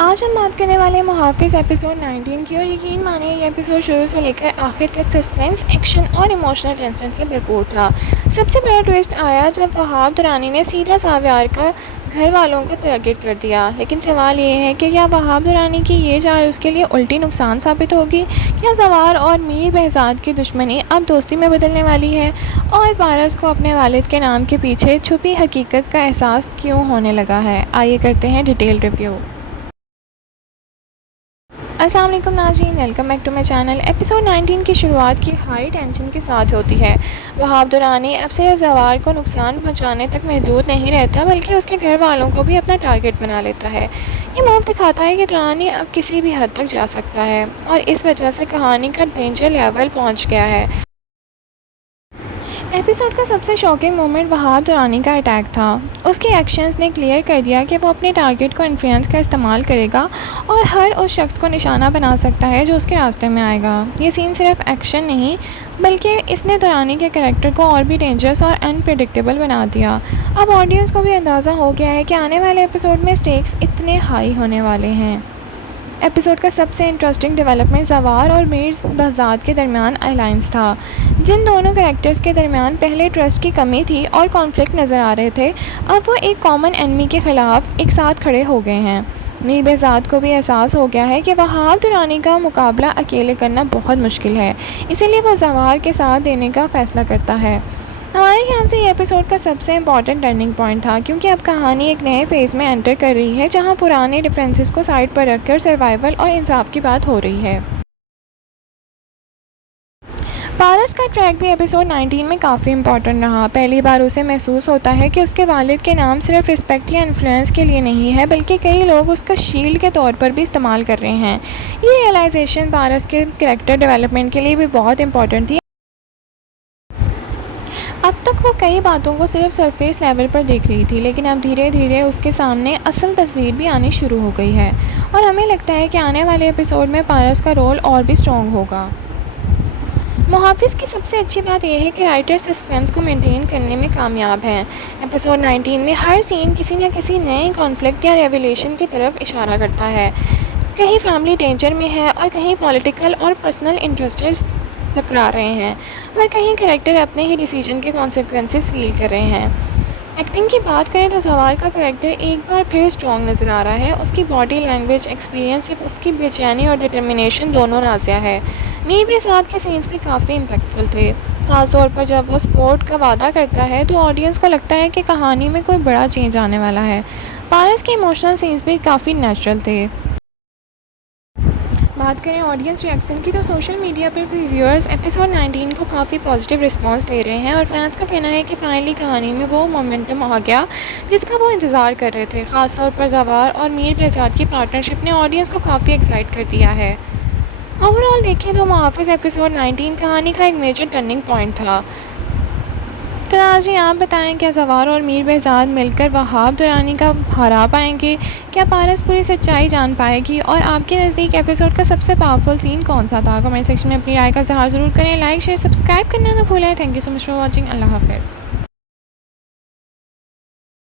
आज हम बात करने वाले हैं मुहाफ़िज़ एपिसोड 19 की। और यकीन मानिए ये एपिसोड शुरू से लेकर आखिर तक सस्पेंस, एक्शन और इमोशनल टेंशन से भरपूर था। सबसे बड़ा ट्विस्ट आया जब वहाब दुरानी ने सीधा साव्यार का घर वालों को टारगेट कर दिया। लेकिन सवाल ये है कि क्या वहाब दुरानी की ये चाल उसके लिए उल्टी नुकसान साबित होगी? क्या सवार और मीर behज़ाद की दुश्मनी अब दोस्ती में बदलने वाली है? और पारस को अपने वालिद के नाम के पीछे छुपी हकीकत का एहसास क्यों होने लगा है? आइए करते हैं डिटेल रिव्यू। अस्सलाम वालेकुम नाज़रीन, welcome back to my channel. Episode 19 की शुरुआत की हाई टेंशन के साथ होती है। वहाब दुरानी अब सिर्फ जवार को नुकसान पहुंचाने तक महदूद नहीं रहता, बल्कि उसके घर वालों को भी अपना टारगेट बना लेता है। ये मूव दिखाता है कि दुरानी अब किसी भी हद तक जा सकता है और इस वजह से कहानी का डेंजर लेवल पहुँच गया है। एपिसोड का सबसे शॉकिंग मोमेंट वहाब दुरानी का अटैक था। उसके एक्शंस ने क्लियर कर दिया कि वो अपने टारगेट को इन्फ्लुएंस का इस्तेमाल करेगा और हर उस शख्स को निशाना बना सकता है जो उसके रास्ते में आएगा। ये सीन सिर्फ एक्शन नहीं, बल्कि इसने दुरानी के कैरेक्टर को और भी डेंजरस और अनप्रेडिक्टेबल बना दिया। अब ऑडियंस को भी अंदाज़ा हो गया है कि आने वाले एपिसोड में स्टेक्स इतने हाई होने वाले हैं। एपिसोड का सबसे इंटरेस्टिंग डेवलपमेंट जवार और मीर behज़ाद के दरमियान अलायंस था। जिन दोनों कैरेक्टर्स के दरमियान पहले ट्रस्ट की कमी थी और कॉन्फ्लिक्ट नज़र आ रहे थे, अब वो एक कॉमन एनिमी के ख़िलाफ़ एक साथ खड़े हो गए हैं। मीर behज़ाद को भी एहसास हो गया है कि वहाब दुरानी का मुकाबला अकेले करना बहुत मुश्किल है, इसीलिए वो जवार के साथ देने का फ़ैसला करता है। हमारे ख्याल से ये एपिसोड का सबसे इम्पॉर्टेंट टर्निंग पॉइंट था, क्योंकि अब कहानी एक नए फेज़ में एंटर कर रही है, जहां पुराने डिफरेंसेस को साइड पर रखकर सर्वाइवल और इंसाफ की बात हो रही है। पारस का ट्रैक भी एपिसोड 19 में काफ़ी इंपॉर्टेंट रहा। पहली बार उसे महसूस होता है कि उसके वालिद के नाम सिर्फ रिस्पेक्ट या इन्फ्लुएंस के लिए नहीं है, बल्कि कई लोग उसका शील्ड के तौर पर भी इस्तेमाल कर रहे हैं। ये रियलाइजेशन पारस के कैरेक्टर डेवलपमेंट के लिए भी बहुत इंपॉर्टेंट थी। अब तक वो कई बातों को सिर्फ सरफेस लेवल पर देख रही थी, लेकिन अब धीरे धीरे उसके सामने असल तस्वीर भी आनी शुरू हो गई है। और हमें लगता है कि आने वाले एपिसोड में पारस का रोल और भी स्ट्रॉन्ग होगा। मुहाफ़िज़ की सबसे अच्छी बात यह है कि राइटर सस्पेंस को मेंटेन करने में कामयाब हैं। एपिसोड 19 में हर सीन किसी न किसी नए कॉन्फ्लिक्ट या रेवलेशन की तरफ इशारा करता है। कहीं फैमिली डेंजर में है और कहीं पॉलिटिकल और पर्सनल इंटरेस्ट्स टकरा रहे हैं, और कहीं कैरेक्टर अपने ही डिसीजन के कॉन्सिक्वेंसेस फील कर रहे हैं। एक्टिंग की बात करें तो सवार का कैरेक्टर एक बार फिर स्ट्रॉन्ग नज़र आ रहा है। उसकी बॉडी लैंग्वेज, एक्सपीरियंस, उसकी बेचैनी और डिटर्मिनेशन दोनों नाज़िया है। मीर behज़ाद के सीन्स भी काफ़ी इम्पैक्टफुल थे, ख़ासतौर पर जब वो सपोर्ट का वादा करता है तो ऑडियंस को लगता है कि कहानी में कोई बड़ा चेंज आने वाला है। पारस के इमोशनल सीन्स भी काफ़ी नेचुरल थे। बात करें ऑडियंस रिएक्शन की, तो सोशल मीडिया पर व्यूअर्स एपिसोड 19 को काफ़ी पॉजिटिव रिस्पांस दे रहे हैं और फैंस का कहना है कि फाइनली कहानी में वो मोमेंटम आ गया जिसका वो इंतज़ार कर रहे थे। ख़ासतौर पर जवार और मीर behज़ाद की पार्टनरशिप ने ऑडियंस को काफ़ी एक्साइट कर दिया है। ओवरऑल देखें तो मुहाफ़िज़ एपिसोड 19 कहानी का एक मेजर टर्निंग पॉइंट था। तो नाज़रीन, आप बताएं, क्या जवार और मीर behज़ाद मिलकर वहाब दुरानी का हरा पाएंगे? क्या पारस पूरी सच्चाई जान पाएगी? और आपके नज़दीक एपिसोड का सबसे पावरफुल सीन कौन सा था? कमेंट सेक्शन में अपनी राय का इज़हार ज़रूर करें। लाइक, शेयर, सब्सक्राइब करना ना भूलें। Thank you so much for watching. अल्लाह हाफ़िज़।